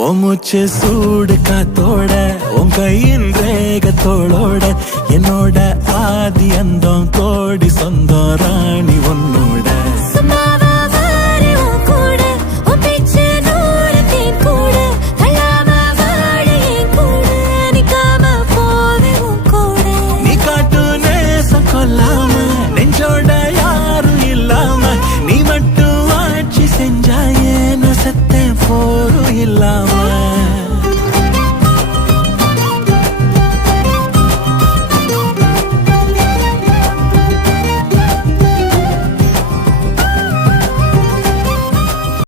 ஓ மூச்சு சூடு காத்தோட உன் கையின் ரேகத்தோளோட என்னோட ஆதி அந்தம் கோடி சொந்தம் ராணி ஒன்னும்